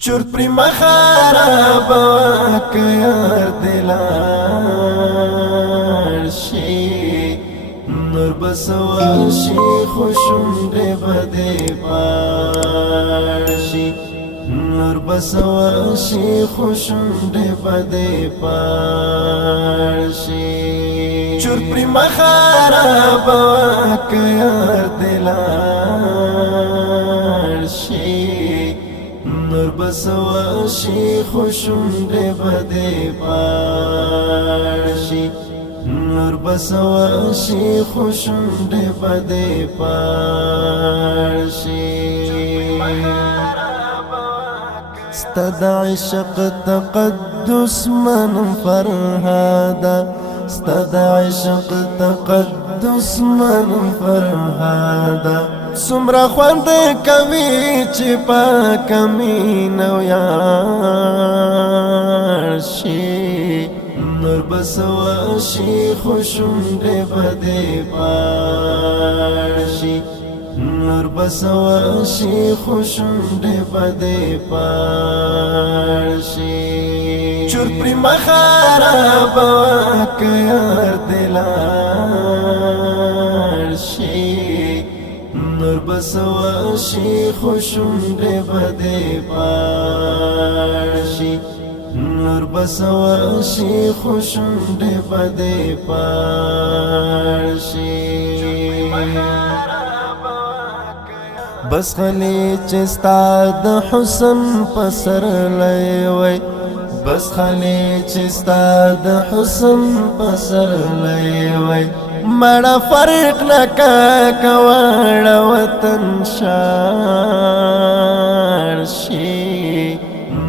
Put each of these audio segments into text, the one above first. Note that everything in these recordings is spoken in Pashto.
چرت پری مخارب که یار دلار شی نور بسوا شی خوشم ده بده پارشی نور بسوا شی خوشم ده بده پارشی چرت پری مخارب که یار دلار شی نور بسوا شی خوشم ده بده پارشی نور بسوا شی خوشم ده بده پارشی استد عشق تقدس من فرهادا استد عشق تقدس من فرهادا سمرا خوند کوي چې پاک مینو یار شي نور بسوا شي خوشم دې بده پارشي نور بسوا شي خوشم دې بده پارشي چور پر مخارب که یار دلار شي نور بسوا شی خوشم ده بده پارشی نور بسوا شی خوشم ده بده پارشی بس خلی چستا د حسن پسر لوي بس خلی چستا د حسن پسر لوي مڑا فرق نکا کواڑا وطن شار شی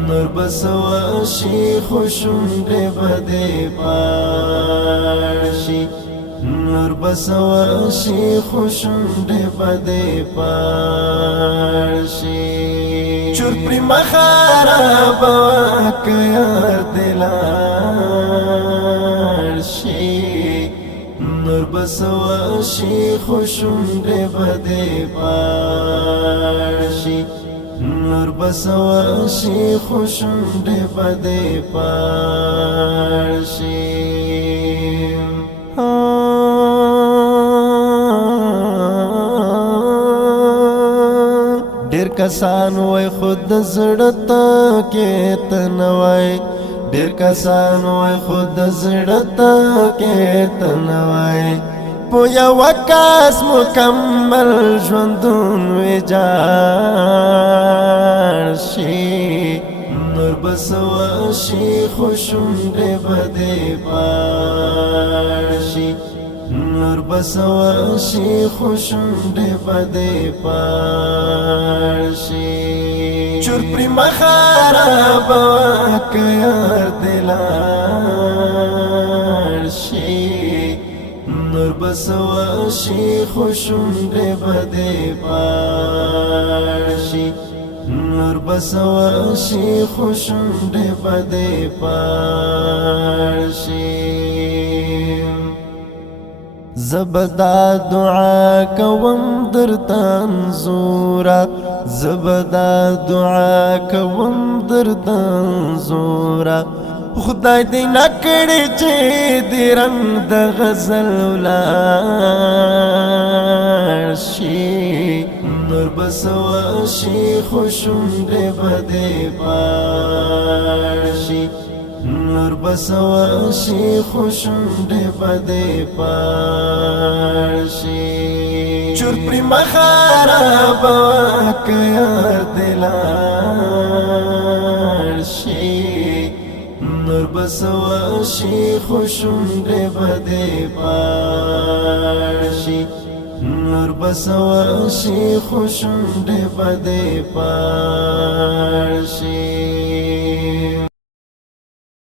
نور بسوا شی خوشم دے بده پارشی نور بسوا شی خوشم دے بده پارشی چور پری مخارب که یار دلار شی نور بسوا شی خوشم ده بده پارشی نور بسوا شی خوشم ده بده پارشی ډیر کسان وای خود زړه کې تنوي ډیر کسان وای خود زړه کې تنوي پویا وکاس مکمل ژوندون وجار شي نور بسوا شي خوشم دې بده پارشي نور بسوا شي خوشم دې بده پارشي چور پری مخارب که یار دلار شي نور بسوا شي خوشم دې بده پارشي نور بسوا شي خوشم دې بده پارشي زبدا دعا کوم درته انزورا زبدا دعا کوم درته انزورا خدای دې نکړي چې دې رنگ د غزل ولار شي نور بسوا شي خوشم دې بده پارشي نور بسوا شي خوشم دې بده پارشي چور پری مخارب که یار دلار شي نور بسوا شي خوشم دې بده پارشي نور بسوا شي خوشم دې بده پارشي